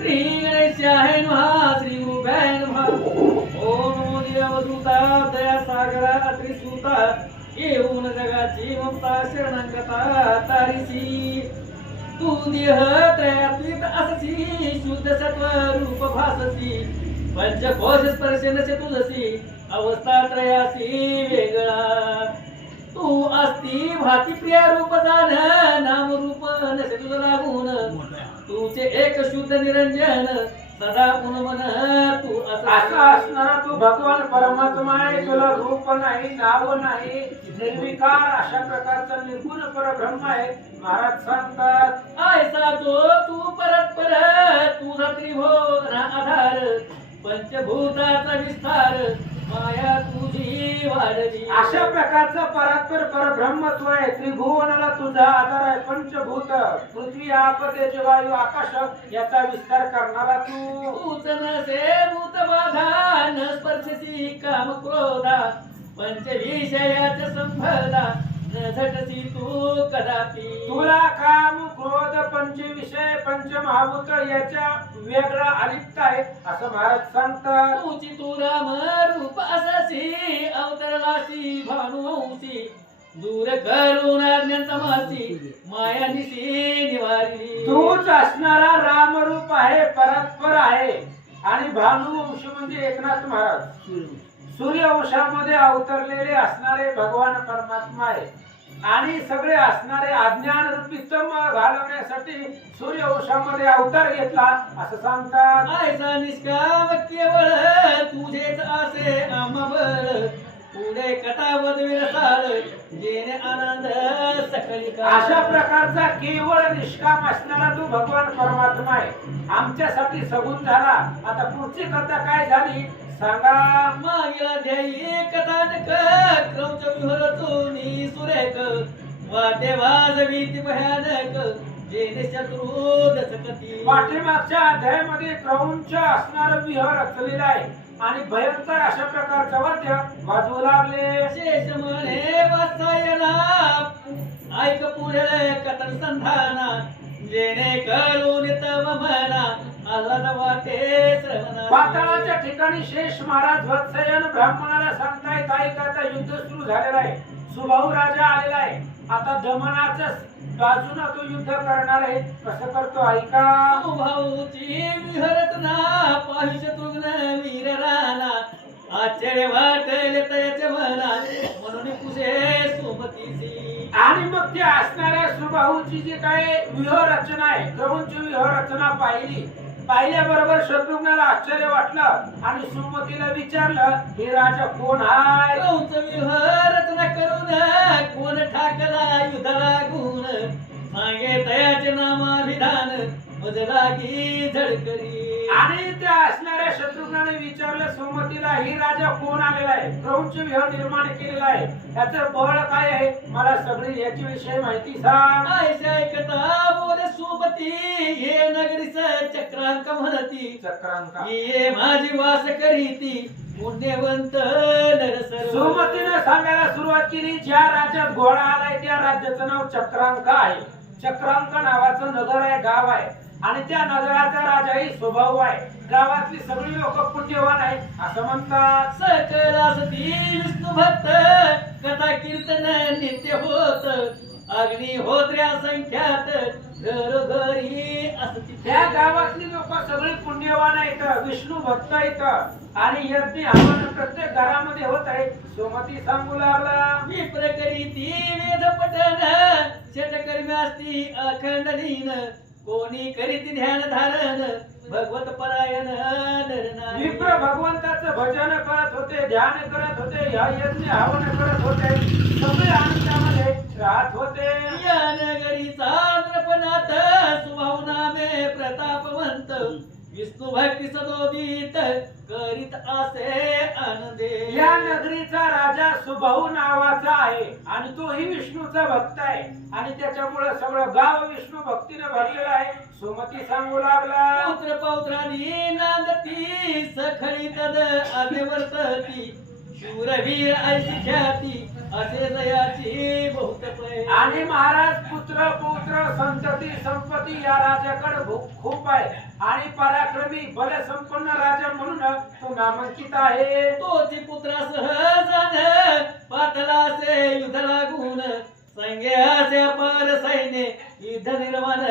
श्री गणेशाय नमः श्री गुरुभ्याय नमः ओम नमो देवदूता दया सागरा त्रिसूता येऊन जगाची ममता शरणांगता तारिसी तू देह त्रयातीत अससी शुद्ध सत्व रूप भाससी पंचकोश स्पर्श नसे तुझसी अवस्था त्रयासी वेगळा तू असती भाती प्रिया रूप जाण नाम रूप नसे तुझ लागून तुझे एक शुद्ध निरंजन सदा मन तू असा असणारा तू भगवान परमात्मा आहे. तुला रूप नाही, नाव नाही, निर्विकार अशा प्रकारचा निर्गुण परब्रह्म आहे. महाराज सांगतात ऐसा जो तू परत परत तुझा त्रिभुवन आधार पंचभूताचा विस्तार माया तुझी वाढली. अशा प्रकारचा परात्पर परब्रह्मत्व आहे. त्रिभुवनाला तुझा आधार आहे. पंचभूत पृथ्वी आप तेज वायू आकाश याचा विस्तार करणारा तू. तूच नसे भूत बाधा न स्पर्शसी काम क्रोधा पंचविषयाच्या संपदा न झटसी तू कदापि. तुला काम क्रोध पंचविषय पंचमहाभूत याच्या वेगळा अलिप्त आहे असं महाराज सांगतात. तुझी तू राम रूप असासी अवतरलासी भानुवंशी दूर करून अज्ञातमासी माया निशी निवारली. तूच असणारा रामरूप आहे, परस्पर आहे आणि भानुवंश म्हणजे एकनाथ महाराज सूर्यवंशामध्ये अवतरलेले असणारे भगवान परमात्मा आहे आणि सगळे असणारे अज्ञान रूपी तम घालवण्यासाठी सूर्यवंशामध्ये अवतार घेतला असं सांगतात. ऐसा निष्काम केवळ तुझेच असे आमबळ पुढे कटावत विरसाळ जेणे आनंद सकळी काळ. अशा प्रकारचा केवळ निष्काम असणारा तू भगवान परमात्मा आहे. आमच्यासाठी सगुण झाला. आता पुढची कथा काय झाली सांगा. मागेला ध्यायी कथानक क्रौच विहरतोनी सुरेख वाटे वाजवीती भयानक जेणे शत्रू दसकती. पाठीमागच्या अध्यायामध्ये क्रौंच असणारा विहर रचलेला आहे आणि भयंकर अशा प्रकारचा वाद्य वाजवू लागले. शेष म्हणे वासायना ऐक पुढे कथन संधाना जेणे करून तम म्हणा आल्हाद वाटे श्रवणा. पाताळाच्या ठिकाणी शेष महाराज वत्सयन ब्राह्मणाला सांगतायत ऐका आता युद्ध सुरू झालेलं आहे. सुबाहू राजा आलेला आहे. आता दमनाच्या बाजूने तो युद्ध करणार आहे. कसं करतो ऐका. भाऊची विहरत ना पाहिजे तुग्न वीर राणा आश्चर्य वाटले तयाचे म्हणा म्हणून पुसे सोबतीसी. आणि मग ते असणाऱ्या सुबाहूची जी काय व्यूह रचना आहे क्रौंच व्यूह रचना पाहिल्याबरोबर शत्रुघ्नाला आश्चर्य वाटलं आणि सुमतीला विचारलं हे राजा कोण आहे. क्रौंच व्यूह रचना करून कोण ठाकला युद्ध लागून मागे तयाचे नामाभिधान मजलागी झडकरी. आणि त्या असणाऱ्या शत्रुघ्नाने विचारलं सुमतीला ही राजा कोण आलेला आहे, क्रौंच व्यूह निर्माण केलेला आहे, याचं बळ काय आहे, मला सगळी याची विषय माहिती सांग. ऐशा ऐकता बोले सुमती हे नगरीच चक्रांक म्हणती. चक्रांक ये माझी वास करीती पुण्यवंत नरसर. सुमतीने सांगायला सुरुवात केली ज्या राज्यात घोडा आलाय त्या राज्याचं नाव चक्रांक आहे. चक्रांक नावाचं नगर आहे, गाव आहे आणि त्या नगराचा राजाही स्वभाव आहे. गावातली सगळी लोक पुण्यवान आहे असं म्हणतात. सकल असती विष्णू भक्त कथा कीर्तन नित्य होत अग्निहोत्र्या संख्यात घरोघरी असती. त्या गावातली लोक सगळी पुण्यवान आहेत, विष्णू भक्त आहेत आणि यज्ञ हवन प्रत्येक घरामध्ये होत आहे. सोमती सांगू लागला विप्र करीती वेद पठन शतकर्मी असती अखंड लीन कोणी करीती ध्यान धारण भगवत परायण नरनारी. विप्र भगवंताचं भजन करत होते, ध्यान करत होते, यज्ञ हवन करत होते, सगळे आनंदामध्ये राहत होते. या नगरीचा नृपनाथ सुभाव नामे प्रतापवंत विष्णू भक्ती सदोदित करीत असे आनंदे. या नगरीचा राजा सुबाहू नावाचा आहे आणि तोही विष्णूचा भक्त आहे आणि त्याच्यामुळे सगळं गाव विष्णू भक्तीने भरलेलं आहे. सुमती सांगू लागला पुत्र पौत्रानी नांदती सखळी तद आदेवर्तती शूरवीर ऐशी ख्याती असे दयाची बहुत प्रेम. आणि महाराज पुत्र पुत्र पौत्र संतती संपत्ती या राजाकडे खूप आहे आणि पराक्रमी बलसंपन्न राजा म्हणून तो नामांकित आहे. तोची पुत्र सहजान पातलासे युद्ध लागून संग्याचे अपार सैन्य युद्ध निर्माण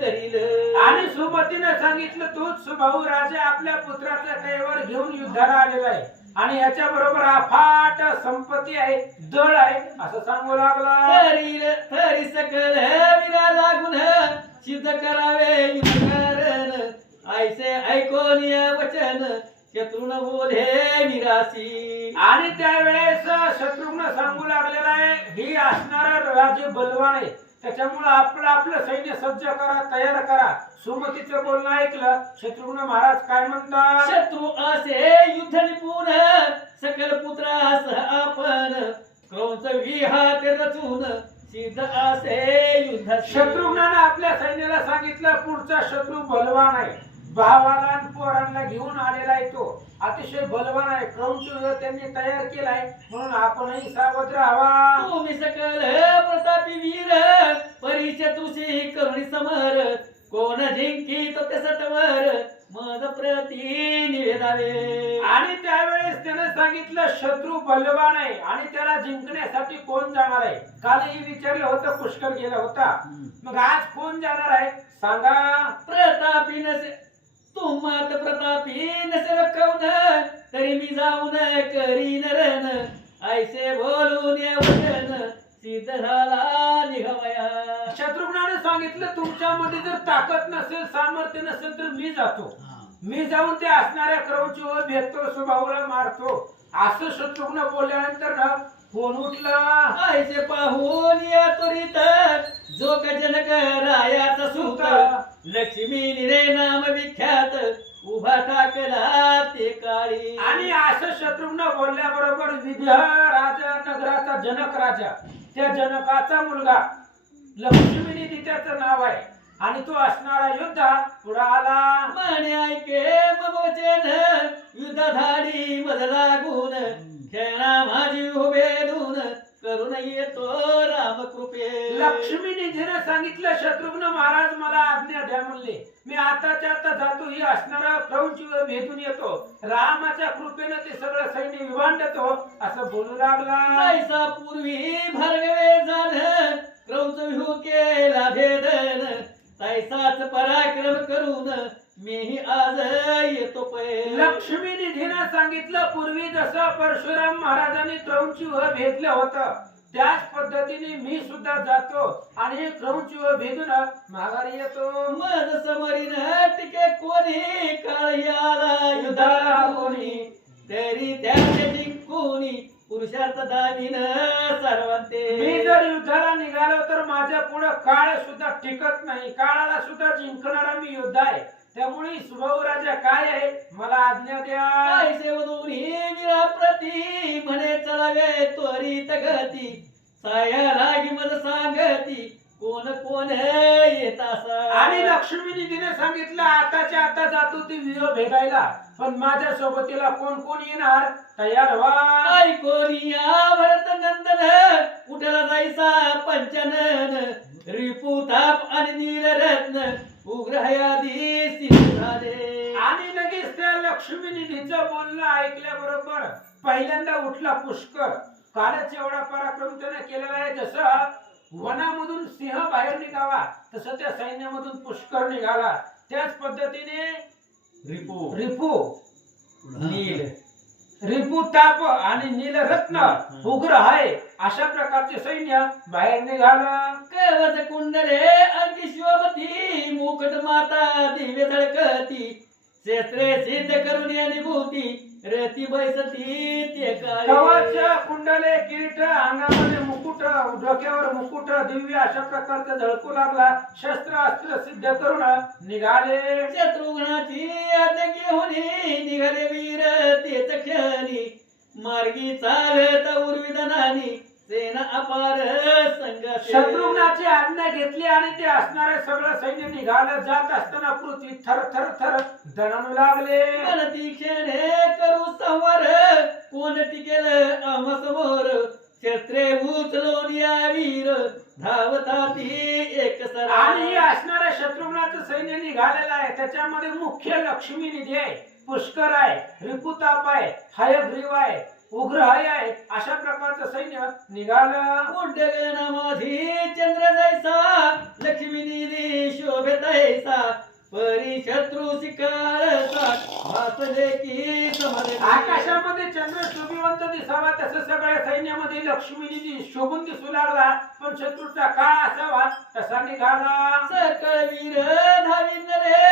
करील. आणि सुमतीने सांगितलं तोच सुभाऊ राजा आपल्या पुत्राचा कैवर घेऊन युद्धाला आलेला आहे आणि याच्या बरोबर अफाट संपत्ती आहे, दळ आहे असं सांगू लागला. तरी सकल विरा लागून सिद्ध करावे युद्ध कारण ऐसे ऐकून या वचन शत्रुन बोले विरासी. आणि त्यावेळेस शत्रुघ्न सांगू लागलेला आहे ही असणारा राजे बलवान आहे, त्याच्यामुळे आपलं सैन्य सज्ज करा, तयार करा. सुमतीचं बोलणं ऐकलं शत्रुघ्न महाराज काय म्हणतात. शत्रू असे युद्ध निपुण सकल पुत्रास आपण क्रौंच विहात रचून सिद्ध असे युद्ध. शत्रुघ्नानं आपल्या सैन्याला सांगितलं पुढचा शत्रू बलवान आहे, भावाला आणि पोरांना घेऊन आलेला आहे, तो अतिशय बलवान आहे, क्रौंच त्यांनी तयार केलाय म्हणून आपणही सावध राहावा. तुम्ही सकल प्रतापी वीर परिशत्रुशी करुणी समर कोण जिंकित ते सत्वर मद प्रती निवेदावे. आणि त्यावेळेस त्याने सांगितलं शत्रू बलवान आहे आणि त्याला जिंकण्यासाठी कोण जाणार आहे. कालही विचारलं होतं, पुष्कर गेला होता, मग आज कोण जाणार आहे सांगा. प्रतापी नसे तुम्हात प्रतापी नसे रखवून तरी मी जाऊन करीन रण ऐसे बोलून या वचन सिद्ध झाला निघावया. शत्रुघ्नाने सांगितलं तुमच्यामध्ये जर ताकद नसेल, सामर्थ्य नसेल तर मी जातो, मी जाऊन ते असणाऱ्या क्रौंचीवर भेटतो, सुभाऊला मारतो असं शत्रुघ्न बोलल्यानंतर ना कोण उठला. ऐसे पाहून या त्वरित जो जनक रायाचा सूत लक्ष्मी निरे नाम विख्यात उभा टाकला ते काळी. आणि असं शत्रुघ्न बोलल्याबरोबर विदर्भ राजा नगराचा जनक राजा, त्या जनकाचा मुलगा लक्ष्मी त्याचं नाव आहे आणि तो असणारा योद्धा पुढे आला. म्हणे ऐके मग वचन युद्ध धाडी मज लागून खेळा माझी उभेलून करून येतो राम कृपे. लक्ष्मी निधीने सांगितलं शत्रुघ्न महाराज मला आज्ञा द्या म्हणले, मी आताच्या आता जातो, ही असणारा क्रौंच भेटून येतो, रामाच्या कृपेने ते सगळं सैन्य विभांडतो असं बोलू लागला. जैसा पूर्वी भरगवे जाण क्रौंच विहू केला भेदन तैसाच पराक्रम करून मीही आज येतो पै. लक्ष्मी निधीने सांगितलं पूर्वी जसं परशुराम महाराजांनी क्रौंच भेटलं होतं त्याच पद्धतीने मी सुद्धा जातो आणि क्रौंच भेदून माघारी येतो. मज समरीन टिके कोणी काळी आला युद्धाला कोणी तरी त्याचे जिंकूनी पुरुषार्थ दानीन सर्वांते. मी जर युद्धाला निघालो तर माझ्या पुढे काळ सुद्धा टिकत नाही, काळाला सुद्धा जिंकणारा मी योद्धा आहे, त्यामुळे सुभाऊ राजा काय आहे मला आज्ञा द्या. ऐसे दोन्ही वीरा प्रती म्हणे चलावे त्वरित गती साया लागी मज सांगती कोण कोण येत असा. आणि लक्ष्मी निधीने सांगितलं आताच्या आता जातो ती वीर भेटायला, पण माझ्या सोबतीला कोण कोण येणार तयार व्हा. ऐकोनिया भरत नंदन उठला जायचा पंचनन रिपुताप आणि नीलरत्न उग्र हयादी सिद्ध झाले. आणि लगेच त्या लक्ष्मी निधीचं बोलणं ऐकल्याबरोबर पहिल्यांदा उठला पुष्कर. कालच एवढा पराक्रम त्याने केलेला आहे, जसं वनामधून सिंह बाहेर निघावा तसं त्या सैन्यामधून पुष्कर निघाला. त्याच पद्धतीने रिपू नील रिपुताप आणि नीलरत्न उग्र आहे अशा प्रकारचे सैन्य बाहेर निघालं. कवच कुंडले अगदी शोभती मुकुट माता दिव्य झळकती शस्त्रे सिद्ध करून या निभूती रती बैसती ते कवच कुंडले किरीट अंगामध्ये मुकुट डोक्यावर मुकुट दिव्य अशा प्रकारचा झळकू लागला. शस्त्र अस्त्र सिद्ध करून निघाले. शत्रुघ्नाची आज्ञा घेऊन निघाले वीर तेच क्षणी मार्गी चालत उर्विदनानी सेना अपार संघ. शत्रुघ्नाची आज्ञा घेतली आणि ते असणारे सगळं सैन्य निघालं. जात असताना पृथ्वी थर थर थर दणाणू लागले. ती क्षणे करू संवार कोण टिकेल आमसमोर शस्त्रे उचलून या वीर धावताती एक सरा. आणि हे असणाऱ्या शत्रुघ्नाचं सैन्य निघालेलं आहे. त्याच्यामध्ये मुख्य लक्ष्मी निधी आहे, पुष्कर आहे, रिपुताप आहे, हयग्रीव आहे, उग्रहय आहे. अशा प्रकारचं सैन्य निघालं. उड्डगना माझी चंद्र जैसा लक्ष्मी निधी शोभे तैसा परी शत्रू शिकारता भासले की समरे. आकाशामध्ये चंद्र शोभिवंत दिसावा तसं सगळ्या सैन्यामध्ये लक्ष्मी निधी शोभून दिसू लागला. पण शत्रूचा का असावा तसा निघाला. सकळ वीर धाविन रे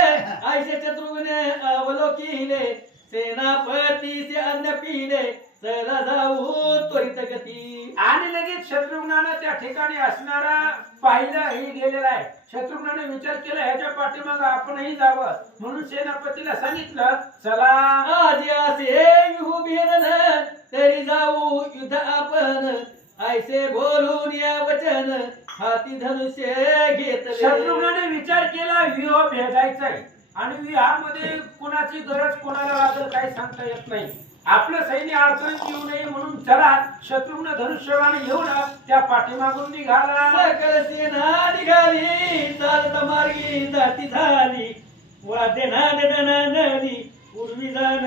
आयशे शत्रुघ्ने अवलोकिले सेनापतीचे अन्न पिले चला जाऊ त्वरित गती. आणि लगेच शत्रुघ्नानं त्या ठिकाणी असणारा पाहिलं हे गेलेला आहे. शत्रुघ्नाने विचार केला ह्याच्या पाठीमाग आपणही जावं. म्हणून सेनापतीला सांगितलं चला आज असे युह भेदन तरी जाऊ युद्ध आपण ऐसे बोलून या वचन हाती धनुष्य घेतले. शत्रुघ्नाने विचार केला व्यूह भेदायचाय आणि व्यूहामध्ये कुणाची गरज कोणाला लागेल काही सांगता येत नाही. आपलं सैन्य अडचणीत येऊ नये म्हणून चला शत्रुघ्न धनुष्यबाण घेऊन त्या पाठीमागून निघाला. सकल सेना निघाली चालत मार्गी दाटी झाली वाद्य नाद दणानली पूर्वी जाण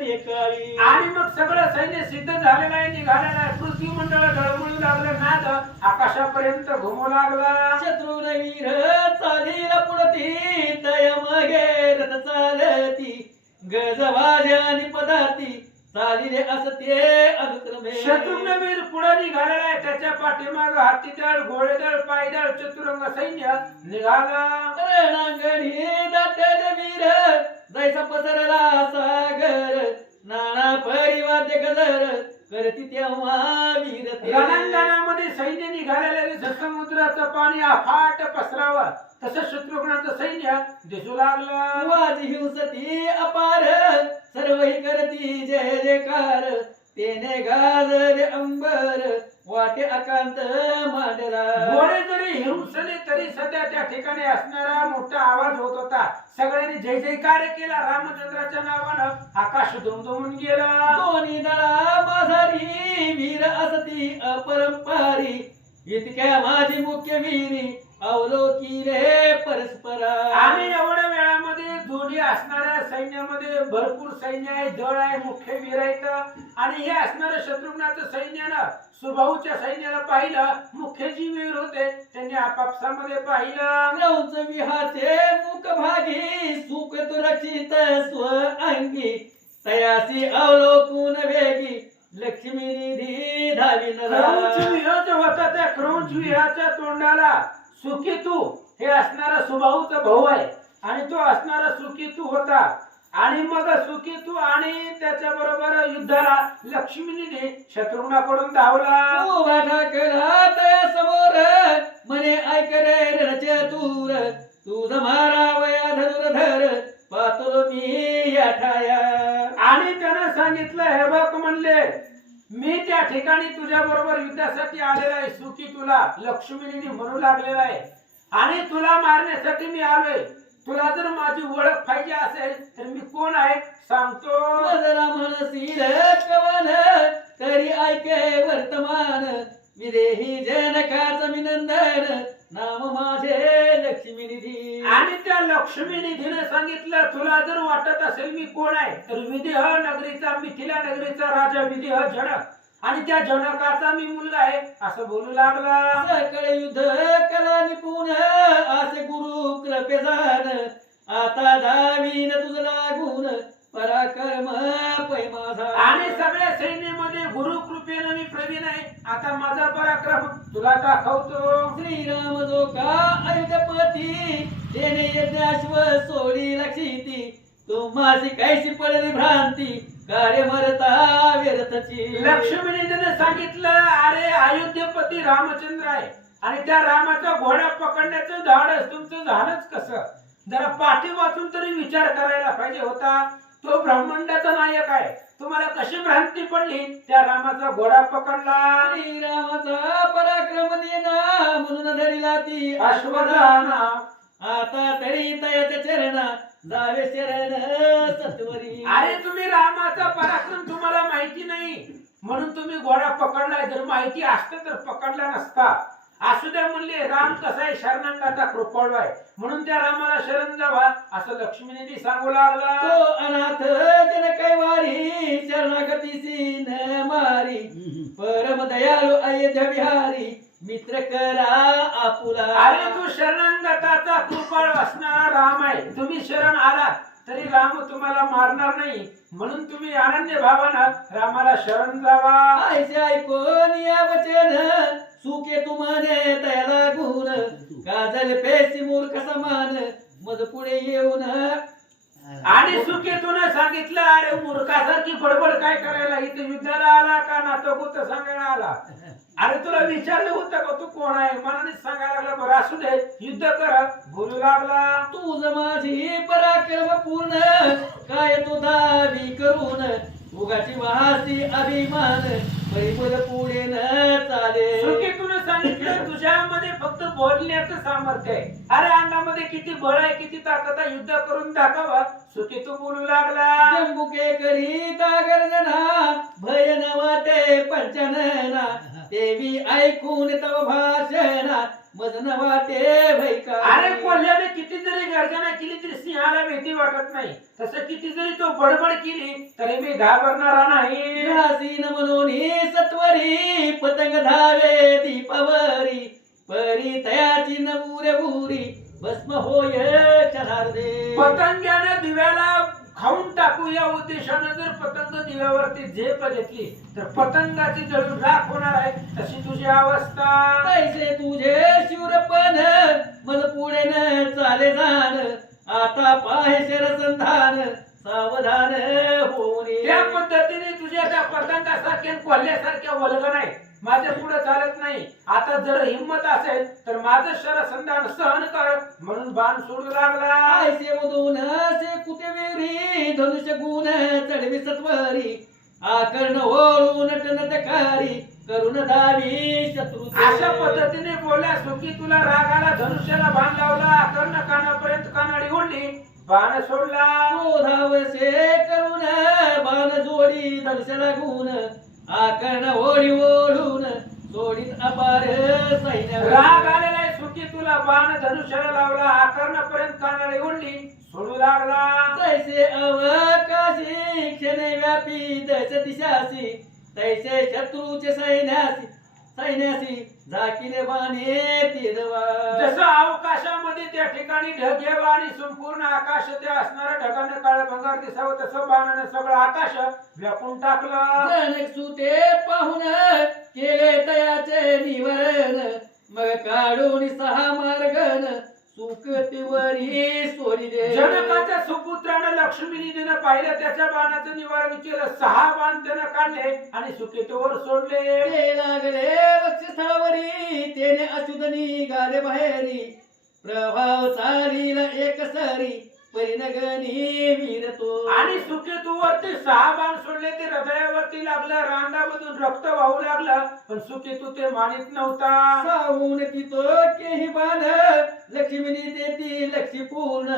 ते काळी. आणि मग सगळं सैन्य सिद्ध झालेलं आहे, निघालेलं आहे. पृथ्वी मंडळ डळमळू लागलं, नाद आकाशापर्यंत घुमू लागला. शत्रू वीर चालीला पुढती तय मागे रथ चालती गजवाजे आणि पदाती चालिले असते अनुक्रमे. शत्रुघ्न वीर पुढे निघालेला आहे. त्याच्या पाठीमाग हातीदळ, घोडेदळ, पायदळ, चतुरंग सैन्य निघाला. रणांगणी दाटेल वीर जैसा पसरला सागर नाना परिवाद्य गजर करती तेव्हा वीर ते. रणांगणामध्ये सैन्य निघालेले दिसत समुद्राचं पाणी अफाट पसरावं तसं शत्रुघ्नाचं सैन्य दिसू लागलं. वाजी हिंसती अपार सर्वही करती जय जयकार तेने गाजले अंबर वाटे अकांत मांडला. घोडे जरी हिंसले तरी सध्या त्या ठिकाणी असणारा मोठा आवाज होत होता. सगळ्यांनी जय जयकार केला. रामचंद्राच्या नावानं आकाश दुमदुमून गेलं. दोन्ही दळा माझारी वीर असती अपरंपारी इतक्या माझी मुख्य वीरी अवलोकिले परस्परा. आणि एवढ्या वेळामध्ये दोन्ही असणाऱ्या सैन्यामध्ये भरपूर सैन्य आहे, दळ आहे, मुख्य वीर आहेत. आणि हे असणारं शत्रुघ्नाचं सैन्यानं सुभाऊच्या सैन्याला पाहिलं. मुख्य जी वीर होते त्यांनी आपापसामध्ये पाहिलं. ग्रौंच विहाचे मुख भागी सुख रक्षित स्व अंगी तयासी अवलोकून वेगी लक्ष्मी निधी धाविन. क्रौंच विह जो होता त्या क्रौंच विहाच्या तोंडाला सुकेतू हे असणारा सुबाहूचा भाऊ आहे आणि तो असणारा सुकेतू होता. आणि मग सुकेतू आणि त्याच्या बरोबर युद्धाला लक्ष्मीने शत्रुघ्नाकडून धावला. उभा ठाकला तया समोर म्हणे ऐक रे रणचतुर तुझ मारावया धनुर्धर पातलो मी या ठाया. आणि त्यानं सांगितलं हे बघ म्हणले मी त्या ठिकाणी तुझ्या बरोबर युद्धासाठी आलेला आहे. सुकी तुला लक्ष्मीने म्हणू लागलेला आहे आणि तुला मारण्यासाठी मी आलोय. तुला जर माझी ओळख पाहिजे असेल तर मी कोण आहे सांगतो. जरा म्हणसील कवन तरी ऐके वर्तमान विदेही जनकाच विनंदन नाम माझे लक्ष्मी निधी. आणि त्या लक्ष्मी निधीने सांगितलं तुला जर वाटत असेल मी कोण आहे तर विदेह नगरीचा मिथिला नगरीचा राजा विदेह जनक आणि त्या जनकाचा मी मुलगा आहे असं बोलू लागला. सकळ युद्ध कला निपुण असे गुरु कृपे जाण आता दावीन तुझ लागून पराक्रम पै माझा. आणि सगळ्या सैन्यामध्ये गुरु कृपेने मी प्रवीण आहे. आता माझा पराक्रम तुला दाखवतो. श्रीराम जो का अयोध्यपती तेने यज्ञाश्व सोडी लक्षिती तुम्हासी कैसी पडली भ्रांती कार्य मरता व्यर्थची. लक्ष्मणीने सांगितलं अरे अयोध्यपती रामचंद्र आहे आणि त्या रामाचा घोडा पकडण्याचं धाडस तुमचं झालंच कसं. जरा पाठी वाचून तरी विचार करायला पाहिजे होता. तो ब्रह्मांडाचा नायक आहे. तुम्हाला कशी भ्रांती पडली त्या रामाचा घोडा पकडला. श्रीरामाचा पराक्रम देना म्हणून धरिला ती अश्वधाना. आता तरी तयाच्या चरणा जावे शरण सत्वरी. अरे तुम्ही रामाचा पराक्रम तुम्हाला माहिती नाही. म्हणून तुम्ही घोडा पकडलाय. जर माहिती असतं तर पकडला नसता. असू द्या म्हणले, राम कसा आहे शरणांगाचा कृपाळू आहे, म्हणून त्या रामाला शरण जावा असं लक्ष्मीने सांगू लागला. तो अनाथ जन कैवारी शरणागतीसी न मारी परम दयाळू अयोध्या विहारी मित्र करा आपुला. अरे तू शरणांगताचा कृपाळू असणारा राम आहे. तुम्ही शरण आलात तरी राम तुम्हाला मारणार नाही, म्हणून तुम्ही अनन्य भावानं रामाला शरण जावा. ऐसे ऐकून या वचन सुखे तुम्हाने तयाला गुण काजल पेसी मूर्ख समान मज पुढे येऊन. आणि सुकेतून सांगितलं, अरे मूर्खासारखी बडबड काय करायला, इथे युद्धाला आला का नाटक होतं सांगायला आला. अरे तुला विचारलं होतं का तू कोण आहे, मनाने सांगायला लागला. बरं असू दे, युद्ध कर. बोलू लागला, तुझ माझी पराक्रम पूर्ण काय तो दावी करून उगाची वासी अभिमान परिबल पुढे न चाले. सुकेतून सांगितलं, तुझ्यामध्ये फक्त बोलण्याचं सामर्थ्य आहे. अरे अंगामध्ये किती बळ आहे, किती ताकद आहे, युद्ध करून दाखवा. सुकेतू बोलू लागला, जंबुके करीता गर्जना भय न वाटे पंचनना देवी ऐकून तव भाषणा मज न वाटे भैका. अरे कोल्ह्याने किती जरी गर्जना केली तरी सिंहाला भीती वाटत नाही. तसं किती जरी तो बडबड केली तरी मी घाबरणारा नाही. रासीन म्हणून सत्वरी पतंग धावे दीपावरी परी तयाची नवूर भुरी भस्म होय क्षणार्धे. पतंग्याने दिव्याला खाऊन टाकू या उद्देशाने जर पतंग दिव्यावरती झेप घेतली तर पतंगाची जळून राख होणार आहे. तशी तुझी अवस्था. तैसे तुझे शिवरपण मज पुढे न चाले जाण आता पाहे शरसंधान सावधान होऊन. त्या पद्धतीने तुझ्या त्या पतंगासारख्या कोल्ह्यासारख्या वल्गन आहे, माझ्या पुढे चालत नाही. आता जर हिंमत असेल तर माझं शरसंधान सहन कर, म्हणून बाण सोडू लागला. ऐसे मधून से कुतेविरी धनुष्य गुण चढवी सत्वरी आकर्ण ओळून टनटकारी करुण धावी शत्रू. अशा पद्धतीने बोलला सुखी. तुला रागाला धनुष्याला बाण लावला, आकर्ण कानापर्यंत कानाडी ओढली, बाण सोडला. क्रोधावसे करुण बाण जोडी धनुष्याला गुण आकर्ण ओढी ओढून सोडीत अपार सैन्य. राग आलेला आहे सुखी, तुला बाण धनुष्याला लावला, आकर्णापर्यंत कानाडी ओढली, सोडू लागला. तैसे अवकाशी क्षण व्यापी दश दिशासी तैसे शत्रूचे सैन्यासी झाकिले बाणे तीरवा. जसं अवकाशामध्ये त्या ठिकाणी ढग यावा आणि संपूर्ण आकाश ते असणाऱ्या ढगाने काळ्या भंगार दिसावं, तसं बाणाने सगळं आकाश व्यापून टाकलं. जनक सुते पाहून केले तयाचे निवरण मग काढून सहा मार्गन सुकतीवरी सोडी दे. जनकाच्या सुपुत्रानं लक्ष्मीने त्यानं पाहिलं, त्याच्या बाणाचं निवारण केलं. 6 बाण त्यानं काढले आणि सुकेतूवर सोडले. ते लागले वक्षस्थळावरी तेने अच्युत निघाले बाहेरी प्रभाव चालील एक सरी परिणगणी वीरतो. आणि सुकेतूवरती 6 बाण सोडले, ते हृदयावरती लागलं, रांगामधून रक्त वाहू लागलं, पण सुकेतू ते मानित नव्हता. साहून तितो केही बाण लक्ष्मीनी देती लक्ष्मी पूर्ण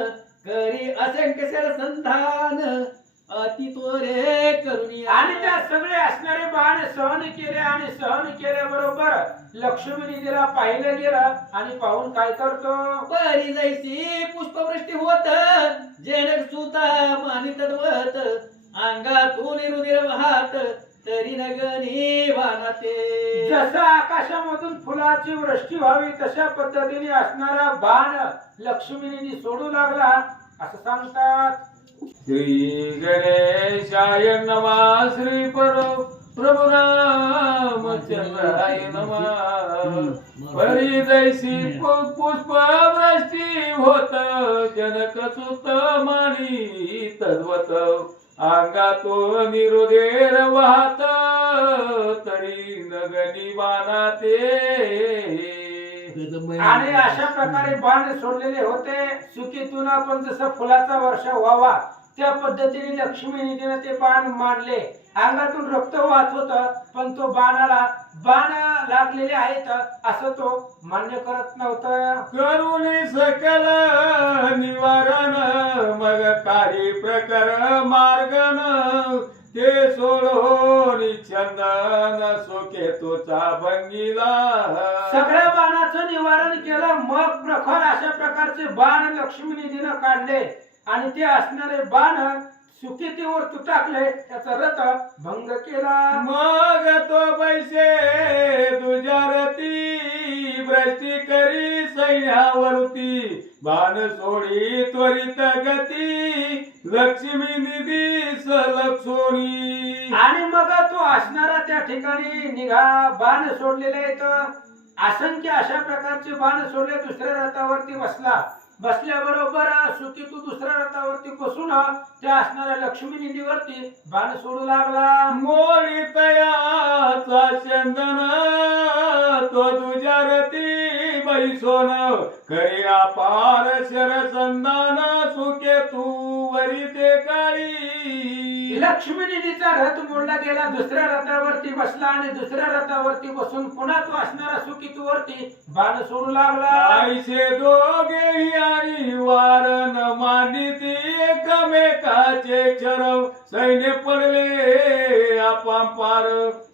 करी असंख्य संधान अति त्वरे करुणी. आणि त्या सगळे असणारे बाण सहन केले आणि सहन केल्याबरोबर लक्ष्मीने तिला पाहिलं गेलं आणि पाहून काय करतो. परी जैसी पुष्पवृष्टी होत जनक सुता मानितवत अंगातून रुधिर वाहत तरी नगनी वाहते. जसं आकाशामधून फुलाची वृष्टी व्हावी तशा पद्धतीने असणारा बाण लक्ष्मीने सोडू लागला असं सांगतात. श्री गणेशाय नमः. श्री प्रभु रामचंद्राय नमः. परिदैसी पुष्पवृष्टी होत जनक सुत मानी तद्वत अंगातून रुधिर वाहत तरी नगनी बाणाते. आणि अशा प्रकारे बाण सोडलेले होते सुकेतून. पण जसं फुलाचा वर्षा व्हावा त्या पद्धतीने लक्ष्मीने तिने ते बाण मारले. अंगातून रक्त वाहत होत, पण तो बाण लागलेले आहेत असं तो मान्य करत नव्हता. करुणी सकल निवारण मग काही प्रकार मार्गन ते सोडून चंदन सुखे तुचा भंगीला सगळ्या बाणाचं निवारण केलं. मग प्रखर अशा प्रकारचे बाण लक्ष्मी निधीनं काढले आणि ते असणारे बाण सुकेतीवर तू टाकले, त्याचा रथ भंग केला. मग तो पैसे तुझ्या रती भ्रष्टी करी सैन्यावरती बाण सोडी त्वरित गती लक्ष्मी निधी सलक्षोणी. आणि मग तो असणारा त्या ठिकाणी निघा. बाण सोडलेले आहेत, असंख्य अशा प्रकारचे बाण सोडले. दुसऱ्या रथावरती बसल्याबरोबर सुखी तू दुसऱ्या रथावरती बसून त्या असणाऱ्या लक्ष्मी निधीवरती बाण सोडू लागला. मोडी तयाचा चंदन तो तुझ्या रती बैसोन करी अपार शरसंधान सुखे तू वरी ते काळी. लक्ष्मी निधीचा रथ मोडला गेला. दुसऱ्या रथावरती बसला आणि दुसऱ्या रथावरती बसून पुन्हा तो असणारा सुखितू वरती बाण सोडू लागला. ऐसे दोघेही आणि वार न मानिती एकमेकाचे चरव सैन्य पडले अपांपार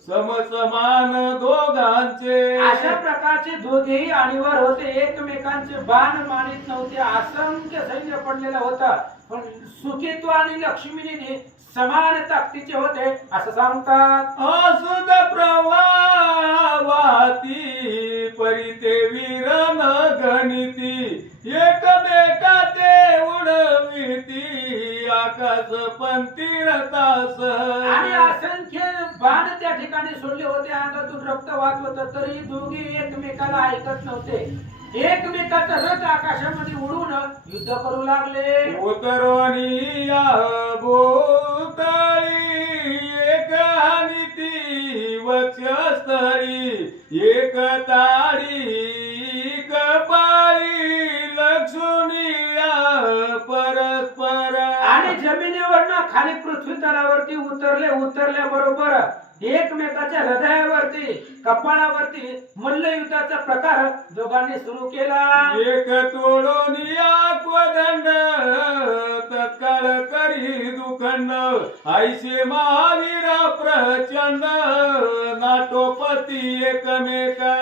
समसमान दोघांचे. अशा प्रकारचे दोघेही आणीवर होते. एकमेकांचे बाण मानित नव्हते. असंख्य सैन्य पडलेलं होतं. पण सुकेतू आणि लक्ष्मी निधी समान ताकदीचे होते असं सांगतात. असुद प्रवाह वाहती परिते वीर न गणिती एकमेकाचे उडविती आकाश पंथी रथास. आणि असंख्य बाण त्या ठिकाणी सोडले होते. अंगातून रक्त वाहत होतं तरी दोघे एकमेकाला ऐकत नव्हते. एकमेकाचा रथ आकाशामध्ये उडून युद्ध करू लागले. उतरोनी या भोवताळी एक नीती वक्षस्थळी एक ताडी कपाळी लक्ष्मी परस्पर. आणि जमिनीवरनं खाली पृथ्वी तलावरती उतरल्याबरोबर एकमेकाच्या हृदयावरती कपाळावरती मल्लयुद्धाचा प्रकार दोघांनी सुरू केला. एक तोडून कोदंड तत्काळ करी दुखंड ऐसे महावीर प्रचंड नाटोपती एकमेका.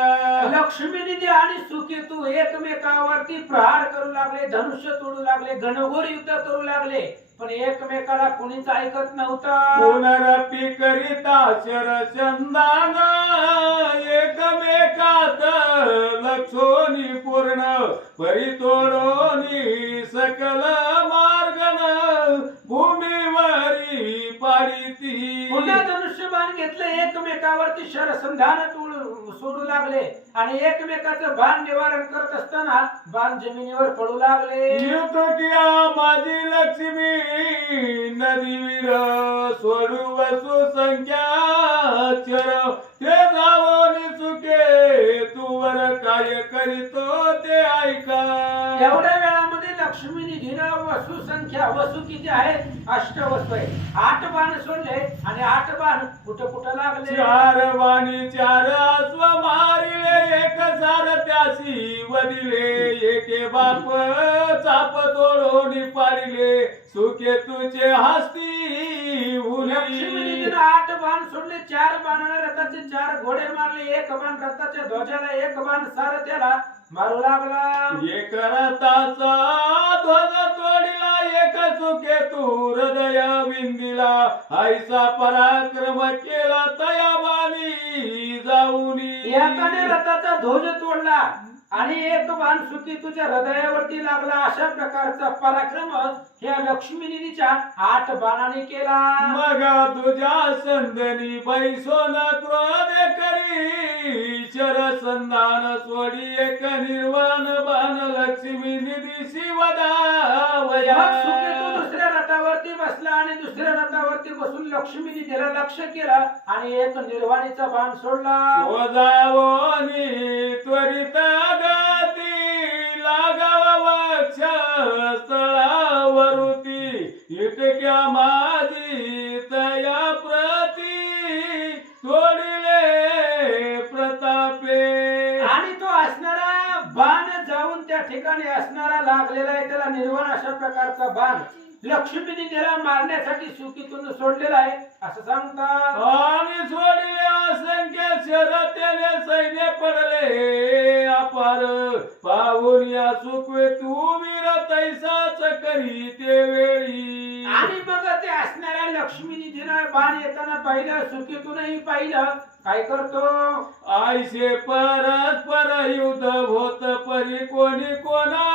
लक्ष्मी निधी आणि सुकेतू एकमेकावरती प्रहार करू लागले, धनुष्य तोडू लागले, घनघोर युद्ध करू लागले. पण एकमेकाला कुणीच ऐकत नव्हतं. पुनरपी करिता शरचंदान एकमेकात लक्षोनी पूर्ण परितोडोनी सकल मार्गन भूमीवरी पाडिती. पुन्हा धनुष्यबाण घेतले, एकमेकावरती शरसंधान सोडू लागले आणि एकमेकाचं बाण निवारण करत असताना बाण जमिनीवर पडू लागले. युद्ध किया माझी लक्ष्मी नदीवीर सोडू वसु संख्या चर ते जावोनी चुके तूवर काय करीतो ते ऐका. एवढ्या वेळामध्ये लक्ष्मी निधीनं वसू संख्या, वसू किती आहेत? अष्टवसू आहे. 8 बाण सोडले आणि 8 बाण कुठं कुठं लागले. चार वाणी चार अश्व मारिले एक सार त्यासी वदिले एके बाप चाप तोडून पाडिले सुखे तुझे हस्ती हुली. लक्ष्मी निधीनं 8 बाण सोडले. 4 बाणाने रथाचे 4 घोडे मारले. 1 बाण रथाच्या ध्वजाला, 1 बाण सारथ्याला मारू लागला. एक रथाचा ध्वज तोडिला एक चुके तू हृदय विंदिला ऐसा पराक्रम केला तया बाणी जाऊनी. एकाने रथाचा ध्वज तोडला आणि 1 बाण सुकी तुझ्या हृदयावरती लागला. अशा प्रकारचा पराक्रम ह्या लक्ष्मी निधीच्या 8 बाणाने केला. मग तुझ्या संदनी बैसोन क्रोध करी शरसंधान सोडी एक निर्वाण बाण लक्ष्मी निधी शिवदावया. मग सुकेतू दुसऱ्या रथावरती बसला आणि दुसऱ्या रथावरती बसून लक्ष्मी निधीला लक्ष केलं आणि एक निर्वाणीचा बाण सोडला. ओ जावोनी त्वरित गती लागावा वक्ष स्थळावरती इतक्या माझी तया प्रती तोडिले प्रतापे. आणि तो असणारा बाण जाऊन त्या ठिकाणी असणारा लागलेला आहे त्याला निर्वाण अशा प्रकारचा बाण लक्ष्मीने त्याला मारण्यासाठी सुकीतून सोडलेला आहे असं सांगतात. आणि सोडिले असंख्य शरतेने सैन्य पडले अपार पाहून या सुखवे तू वीर तैसाच करी ते वेळी. आणि मग ते असणाऱ्या लक्ष्मीने तिनं बाण येताना पाहिलं, सुकीतूनही पाहिलं, काय करतो आयशे परस्पर युद्ध होत परी कोणी कोणा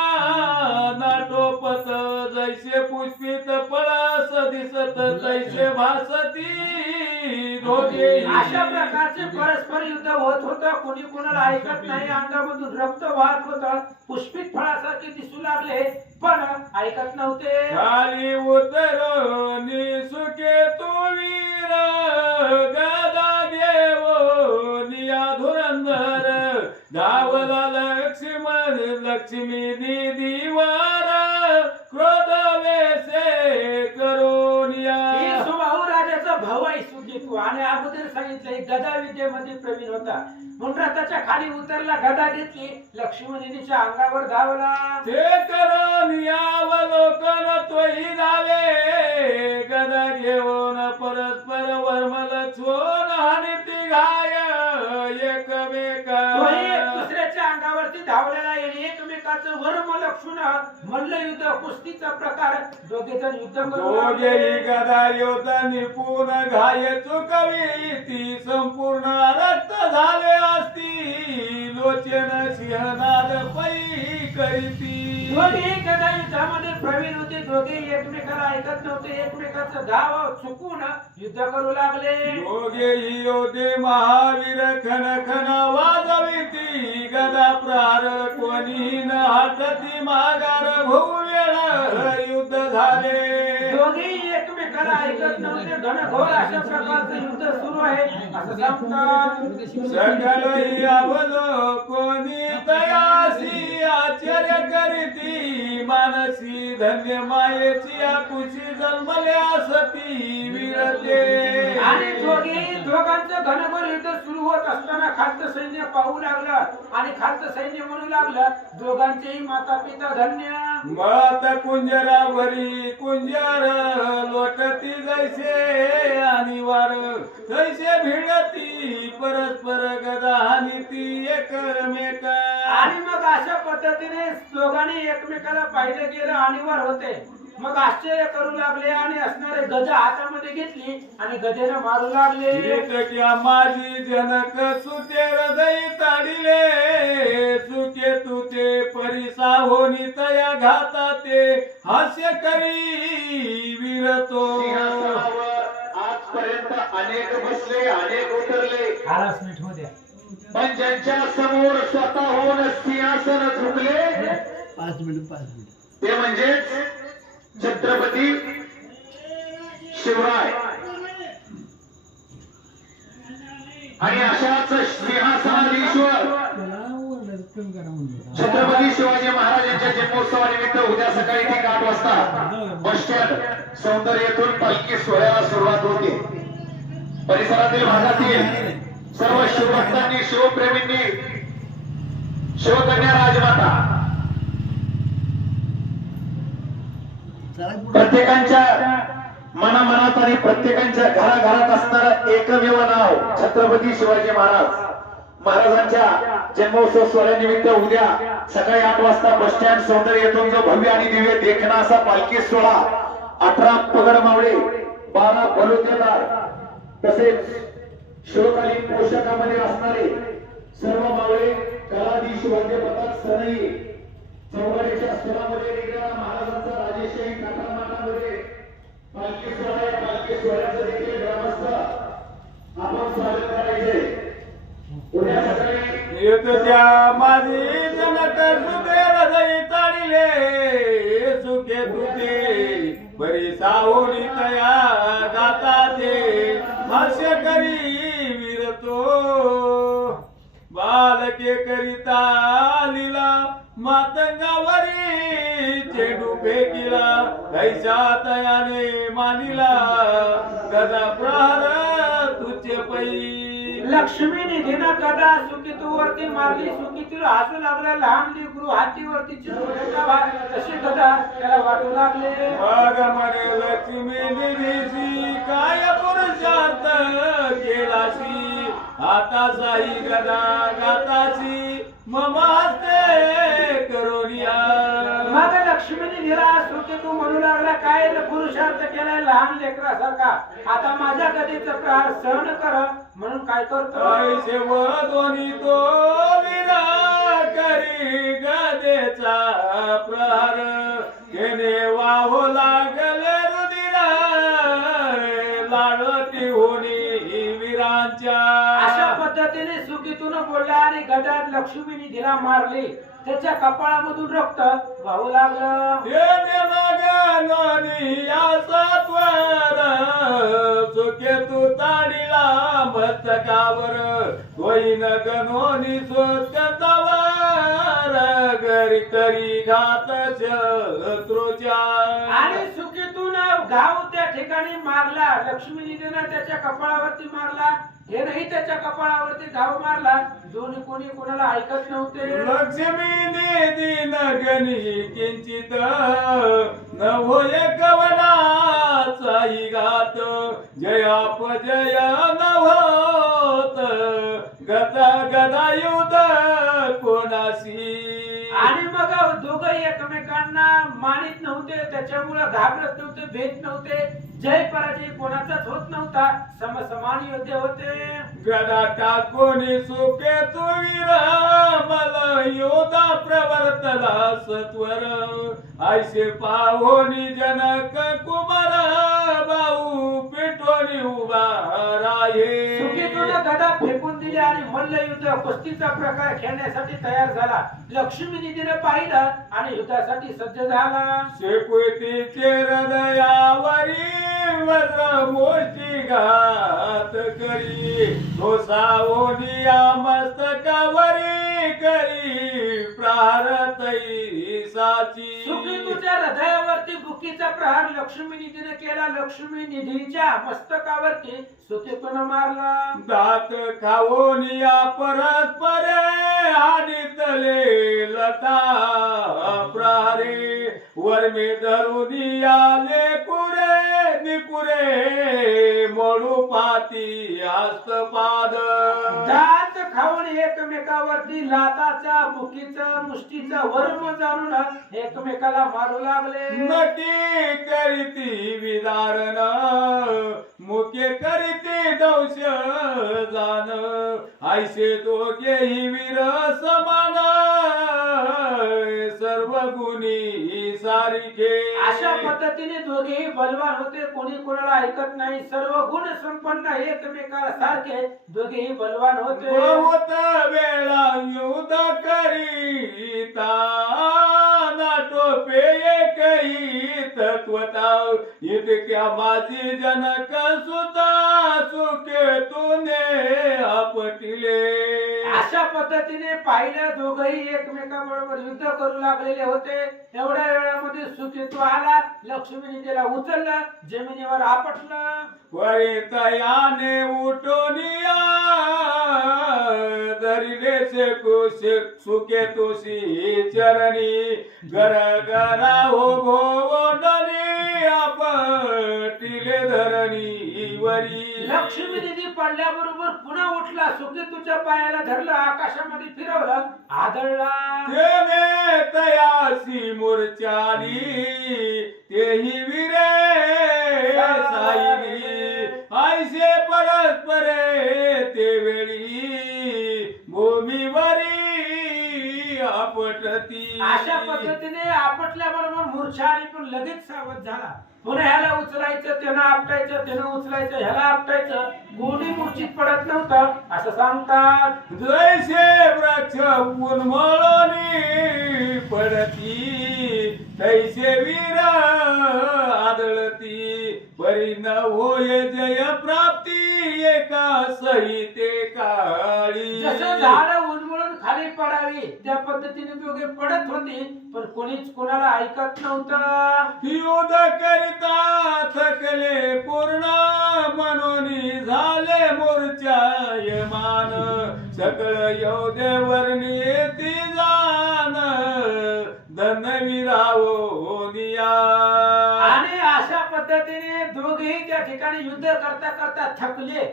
नाटोपत जैसे पुष्पित पळस दिसत तैसे भासती दोघे. अशा प्रकारचे परस्पर युद्ध होत होतं, कोणी कोणाला ऐकत नाही, अंगामधून रक्त वाहत होतं, पुष्पित फळासारखे दिसू लागले पण ऐकत नव्हते. खाली उतरणी सुखे तू वीर गदा देव निया धुरंधर धावला लक्ष्मण लक्ष्मी दिवार क्रोध वेसे करोनिया. ही सुबाहू राजाचा भाऊ आहे सुकेतू आणि अगोदर सांगितलंय गदा विद्येमध्ये प्रवीण होता म्हणून रथाच्या खाली उतरला, गदा घेतली, लक्ष्मणीच्या अंगावर धावला. ते करोनियावलोकन तोही धावे गदा घेऊन परस्पर वर्म लक्ष्मण आणि तिघाय एकमेका. तोही एक दुसऱ्याच्या अंगावरती धावलेला आहे, एकमेकाचं वर्म लक्ष्मण मल्ल युद्ध कुस्तीचा प्रकार, दोघे जण युद्ध करू लागले. दोघेही गदा योद्ध निपुण घाय चुकवी ती संपूर्ण रक्त झाले असती लोचन सिंहनाद पै करीती. दोघेही गदा युद्धामध्ये प्रवीण होते, दोघे एकमेकाला ऐकत नव्हते, एकमेकाचं धाव चुकून युद्ध करू लागले. दोघेही योद्धे महावीर खन खन वाजविती गदा प्रहार कोणी न हटती माघार भोव वेळ युद्ध झाले. दोघेही एकमेकाला ऐकत नव्हते, घनघोर अशा प्रकारचं युद्ध सुरू आहे असं सांगतात. सकल यावलो कोणी तयासी आश्चर्य करीती मानसी धन्य मायेची आकुशी जन्मल्या सती वीरते. आणि दोघांचं घनघोर युद्ध सुरू होत असताना खालचं सैन्य पाहू लागलं आणि खालचं सैन्य म्हणू लागलं दोघांचेही माता पिता धन्य. मात कुंजरावरी कुंजर लोटती जैसे आणि वार तैसे भिडती परस्पर गदा आणि ती एकमेका. आणि मग अशा पद्धतीने दोघांनी एकमेकाला पाहिलं गेलं आणि वर होते. मग आश्चर्य करू लागले आणि असणारे गदा हातामध्ये घेतली आणि गदेनं मारू लागले. इतक्या माझी जनक सुते हृदय ताडिले सुके तुते परिसा होनी तया घाता ते हास्य करी वीरतो. आजपर्यंत अनेक बसले अनेक उतरले हरासमेंट मध्ये पण ज्यांच्या समोर स्वतःहून सिंहासन झुकले 5 मिनिट ते म्हणजेच छत्रपती शिवराय. आणि अशाच सिंहासनाधीश्वर छत्रपती शिवाजी महाराजांच्या जन्मोत्सवानिमित्त उद्या सकाळी ठीक 8 वाजता बस स्टँड सौंदर्यातून पालखी सोहळ्याला सुरुवात होते. परिसरातील भागातील सर्व शिवभक्तांनी शिवप्रेमींनी शिवकन्या राजमाता प्रत्येकांच्या मनामनात आणि प्रत्येकांच्या घराघरात असणारं एकमेव नाव छत्रपती शिवाजी महाराजांच्या जन्मोत्सव सोहळ्यानिमित्त उद्या सकाळी 8 वाजता बस स्टँड सौंदर्य येथून जो भव्य आणि दिव्य देखणा असा पालखी सोहळा 18 पगड मावळे 12 बलुतेदार तसेच शिवकालीन पोशाखामध्ये असणारे सर्व मावळे कलाधीश वाद्य पथक सनई चौघाडीच्या स्वरामध्ये निघणारा महाराजांचा राजेशाही काठामाटामध्ये पालखी सोहळा या पालखी सोहळ्याचं देखील ग्रामस्थ आपण स्वागत करायचे. उद्या सकाळी येत्या माझी जनक सुते हृदय ताडिले सुखे तुते परिसा होनी तया गाता ते हास्य करी वीरतो. बालके करिता लीला मातंगावरी चेंडू फेकिला कैसा तयाने मानिला गदा प्रहार तुझे पै. लक्ष्मी निधीनं गदा सुखितू वरती मारली, सुखितूला हसू लागला. लहान लेकरू हातीवरती चिरवण्याचा भाग तशी गदा त्याला वाटू लागले. मग म्हणे लक्ष्मी निधीची काय पुरुषार्थ केलाशी, हाताचाही गदा गाताची ममास्ते करोनिया. मग लक्ष्मी निधीला सुखितू म्हणू लागला, काय पुरुषार्थ केलाय लहान लेकरासारखा, आता माझ्या गदीचा प्रहार सहन कर. म्हणून काय करतो, ऐसे व दोन्ही तो विरा करी गदेचा प्रहार, केने वाहो लागले रुधिरा लाडती होणी वीरांच्या. अशा पद्धतीने सुखितून बोलला आणि गदात लक्ष्मी निधीला मारली. त्याच्या कपाळामधून रक्त वाहू लागलं. तेने मगनोनी या सात्वर सुखे तू ताडीला मस्तकावर, होईन गणोनी स्वतंतावर घरी करी घात शत्रूच्या. आणि सुखीतून घाव त्या ठिकाणी मारला. लक्ष्मी निधीनं त्याच्या कपाळावरती मारला, हे नाही त्याच्या कपाळावरती घाव मारला. दोन्ही कोणी कोणाला ऐकत नव्हते. लक्ष्मी निधी नगनी किंचित न होय कवनाचाही घात, जयापजय न होत गदा गदा युद्ध कोणाशी. आणि मग दोघही एकमेकांना मानित नव्हते, त्याच्यामुळे घाबरत नव्हते, भेट नव्हते. जय पराजय कोणाचाच होत नव्हता, समसमान योद्धे होते. गदा टाकोनी सुखे तू वीर मला योधा प्रवर्तला सत्वर, ऐसे पाहोनी जनक कुमार बाऊ पिठोनी उभा राये. सुखीतून गदा फेकून दिली आणि मल्ल युद्ध कुस्तीचा प्रकार खेळण्यासाठी तयार झाला. लक्ष्मी निधीने पाहिलं आणि युद्धासाठी सज्ज झाला. शेपुतीचे हृदयावरी वज्र मोष्टी घात करी, तो सावोनिया मस्तकावरी करी प्रहार तैसाची. सुखीतूच्या हृदयावरती बुकीचा प्रहार लक्ष्मी निधीने केला. लक्ष्मी निधीच्या मस्तकावरती सुखीतून मारला. दात खावोनिया परस्पर हानितले लता प्रहारे, वर्मे धरुनिया लेकुरे निपुरे मोडू पाती हस्तपाद. दात खाऊन एकमेकावरती लाताचा बुकीचा मुष्टीचा वर्म जाणून एकमेकाला मारू लागले. नकी करीती विदारण मुके करीती दंश जाण, ऐसे दोघेही वीर समान सर्व गुणी सारिखे. अशा पद्धतीने दोघेही बलवान होते, कोणी कोणाला ऐकत नाही. सर्व गुण संपन्न एकमेकाला सारखे दोघेही बलवान होते. बहुत वेळा युद्ध करीता नाटोपे एकही तत्वता, इतक्या माझी जनक सुता सुखे तुने आपटिले. अशा पद्धतीने पाहिलं दोघही एकमेकाबरोबर युद्ध करू लागलेले होते. एवढ्या वेळामध्ये सुखितू आला, लक्ष्मी निधीला उचललं, जमिनीवर आपटलं. वरितयाने उठोनिया धरिले सुखे तुशी चरणी, गर गरा हो भोवडनी आपटिले धरणी वरी. लक्ष्मी निधी पडल्याबरोबर पुन्हा उठला, सुखितूच्या पायाला धरलं, आकाशामध्ये फिरवलं, आदळला. तेने तयासी मूर्छाली तेही विरे साईली, ऐसे परस्परे ते वेळी भूमीवरी आपटती. अशा पद्धतीने आपटल्याबरोबर मूर्छा आली, पण लगेच सावध झाला. पुन्हा ह्याला उचलायचं, त्यानं आपटायचं, त्यानं उचलायचं, ह्याला आपटायचं. कोणी मूर्छित पडत नव्हतं असं सांगतात. जैसे वृक्ष उन्मळून पडती, तैसे वीर आदळती, परी न होय जय प्राप्ती एका सहिते काळी. जसं झाड उन्मळून खाली पडावी त्या पद्धतीने दोघे पडत होते, पण कोणीच कोणाला ऐकत नव्हतं. युद्ध करिता थकले पूर्ण म्हणून झाले मोर्चा यमा, सकळ योदे वर्णी ती जाण धनवीरावोनिया. आणि अशा पद्धतीने दोघेही त्या ठिकाणी युद्ध करता करता थकले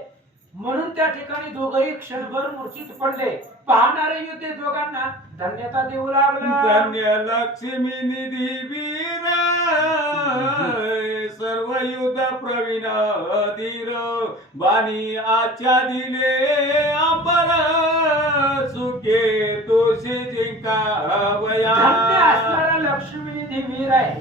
म्हणून त्या ठिकाणी दोघेही क्षणभर मूर्छित पडले. पाहणारे युद्ध दोघांना धन्यता देऊ लागलं. धन्य लक्ष्मी निधी वीर सर्व युद्ध प्रवीण धीर बाणी आच्या दिले अंबर सुखे तोषी जिंकावया. धन्य असणारा लक्ष्मीनिधी वीर आहे.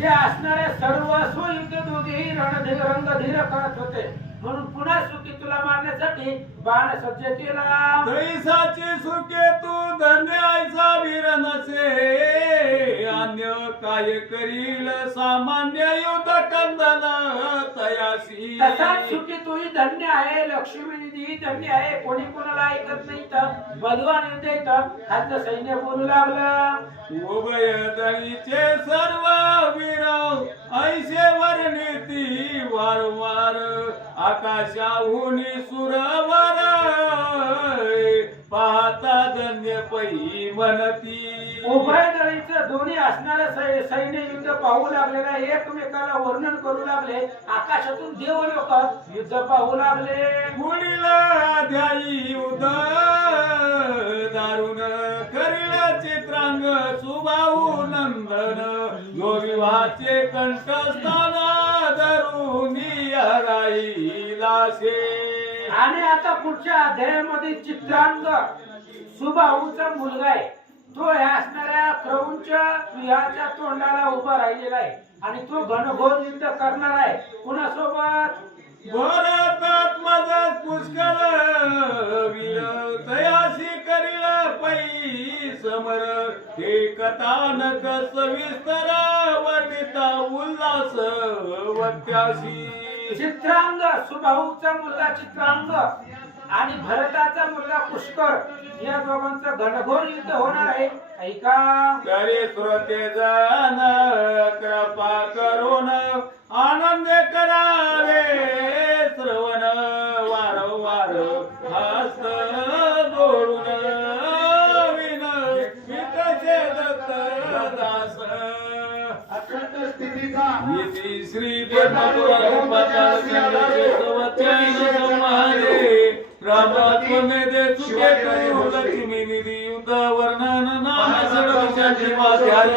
ते असणारे सर्व स्वयुद्ध दोघेही रणधीर रंगधीर करत होते म्हणून पुन्हा सुखी तुला मारण्यासाठी बाण सज्ज केला. तैसाचे सुखे तू धन्य आयचा वीर नसे अन्य काय करील सामान्य युद्ध कंदन तयासी. तसाच सुखी तोही धन्य आहे. लक्ष्मीनिधी धन्य आहे. कोणी कोणाला ऐकत नाही तर बलवान युद्ध येतं खालचं सैन्य बोलू लागलं. उभय दळीचे सर्व वीर ऐसे वर्णिती वारंवार आकाशाहून सुरवर पाहता धन्य पै म्हणती. उभय दळीचं दोन्ही असणारे सैन्य युद्ध पाहू लागलेला एकमेकाला वर्णन करू लागले. आकाशातून देव लोक युद्ध पाहू लागले. पुढील अध्यायी युद्ध दारुण करील चित्रांग सुभाऊ नंदन यो विवाचे कंठस्थान धरुनी हराईलासे. आणि आता पुढच्या अध्यायामध्ये चित्रांग सुबाहूचा मुलगा आहे. तो ह्या असणाऱ्या क्रौंच्या विहाच्या तोंडाला उभा राहिलेला आहे आणि तो घनघोर युद्ध करणार आहे. कुणासोबत? भरतात माझा पुष्कळ वीर तयासी करील पै समर हे कथानक सविस्तर वर्णिता उल्हास वत्यासी. चित्रांग सुबाहूचा मुलगा चित्रांग आणि भरताचा मुलगा पुष्कर या दोघांचं घनघोर युद्ध होणार आहे. ऐका तरी श्रोते जन कृपा करून आनंद करावे श्रवण वारंवार हस्त जोडून विनवितचे दत्त दास. अखंड स्थितीचा इति श्री पद्मपुराण रामत्वमेदे सुखे करू लक्ष्मी निधी युद्ध वर्णन नाम सर्वशांती माध्यारी.